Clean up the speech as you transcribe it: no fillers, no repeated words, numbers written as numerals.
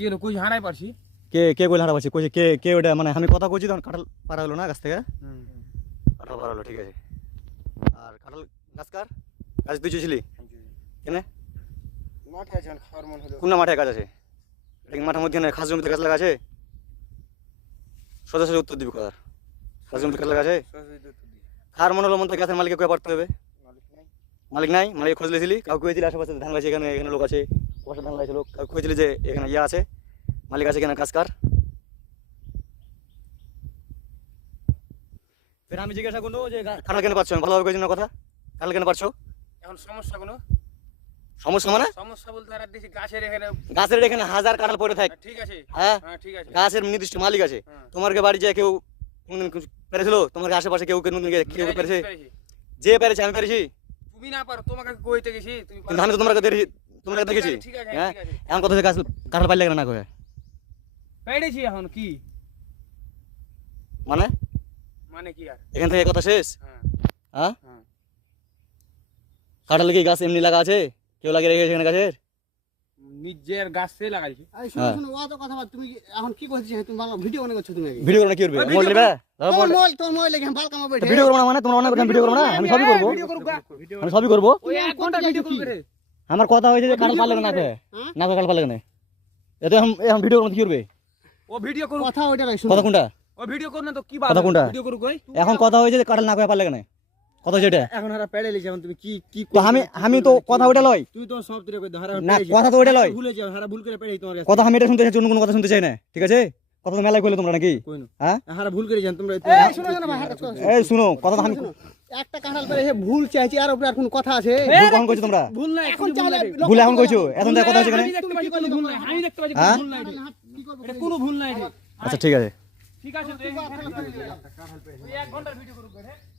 কি হলো কই হারাই পারছি কে কে কইল হারা পাচ্ছি কইছে কে কে ওটা মানে আমি কথা কইছি তখন কাঁঠাল পারা হলো না গাছ থেকে কাঁঠাল পারা হলো ঠিক আছে আর কাঁঠাল গাছ কার গাছ তুই ছিলি কেনে মাঠে আছে খাওয়ার মন হলো কোন মাঠে গাছ আছে এটা মাঠের মধ্যে না খাস জমিতে গাছ লাগা আছে সোজা সোজা উত্তর দিবি কথা খাস জমিতে গাছ লাগা আছে খার মনে হলো মন তো গাছের মালিককে কয়ে পারতে হবে মালিক নাই মালিক খোঁজ লেছিলি কাউকে কইছিলি আশেপাশে ধান গাছ এখানে এখানে লোক আছে বসে ধান গাছ লোক কাউকে কইছিলি যে এখানে ইয়া আছে মালিক আছে এখানে কাজ কার ফের আমি জিজ্ঞাসা করলো যে কাঁঠাল কেন পাচ্ছ আমি ভালোভাবে কইছি না কথা কাঁঠাল কেন পাচ্ছ এখন সমস্যা কোনো সমস্যা মানে সমস্যা বলতে আর দেখি গাছের এখানে হাজার কাঁঠাল পড়ে থাকে ঠিক আছে হ্যাঁ হ্যাঁ ঠিক আছে গাছের নির্দিষ্ট মালিক আছে তোমার বাড়ি যায় কেউ কোনদিন পেরেছিল তোমার আশেপাশে কেউ কেউ পেরেছে যে পেরেছে আমি পেরেছি তুমি না পারো তোমাকে কইতে গেছি তুমি কিন্তু আমি তো তোমাকে দেখেছি ঠিক আছে হ্যাঁ ঠিক আছে এখন কথা গাছ কাঁঠাল পাইলে কেন না কয়ে পেড়েছি এখন কি মানে মানে কি আর এখান থেকে কথা শেষ হ্যাঁ হ্যাঁ হ্যাঁ কাঁঠাল কি গাছ এমনি লাগা আছে কেউ লাগিয়ে রেখেছে এখানে গাছের নিজের গাছে লাগাইছি এই শুনো শুনো ও তো কথা বল তুমি এখন কি করছিস তুমি বাংলা ভিডিও বানাই করছো তুমি ভিডিও করো না কি করবে মোবাইল নেবে তোমার মোবাইল তোমার মোবাইল লাগে বাল কামা বেঠে ভিডিও করবো না মানে তোমরা অনেক ভিডিও করবো না আমি সবই করবো ভিডিও করব আমি সবই করবো ওই 1 ঘন্টা ভিডিও করব রে আমার কথা হয়েছে যে কাঁঠাল পারলে না কয়ে না কাঁঠাল পারলে না এতে এখন ভিডিও করবো কি করবে ও ভিডিও করব কথা ওইটা রাখ শুনো কথা কোনটা ও ভিডিও কর না তো কি কথা কোনটা ভিডিও করব কই এখন কথা হয়েছে যে কাঁঠাল না কয়ে পারলে কেন কথা যেটা এখন হারা পেড়ে লিছ এখন তুমি কি কি তো আমি তো কথা ওটা লয় তুই তো সব দিরে কই হারা না কথা তো ওটা লয় ভুলে যাও হারা ভুল করে পেড়ে তোমার কাছে কথা আমি এটা শুনতে চাই অন্য কোনো কথা শুনতে চাই না ঠিক আছে কথা তো মেলায় কইলে তোমরা নাকি কইনো হ্যাঁ হারা ভুল করে যান তোমরা এই শুনো না ভাই এই শুনো কথা তো আমি একটা কাঁঠাল পেড়ে হে ভুল চাইছি আর উপরে আর কোন কথা আছে ভুল কখন কইছো তোমরা ভুল না এখন চাইলে ভুল এখন কইছো এখন যা কথা হচ্ছে কেন আমি দেখতে পাচ্ছি কোনো ভুল নাই আমি দেখতে পাচ্ছি হ্যাঁ? কোনো ভুল নাই কি করব এটা কোনো ভুল নাই রে আচ্ছা ঠিক আছে ঠিক আছে তো 1 ঘন্টার ভিডিও করব রে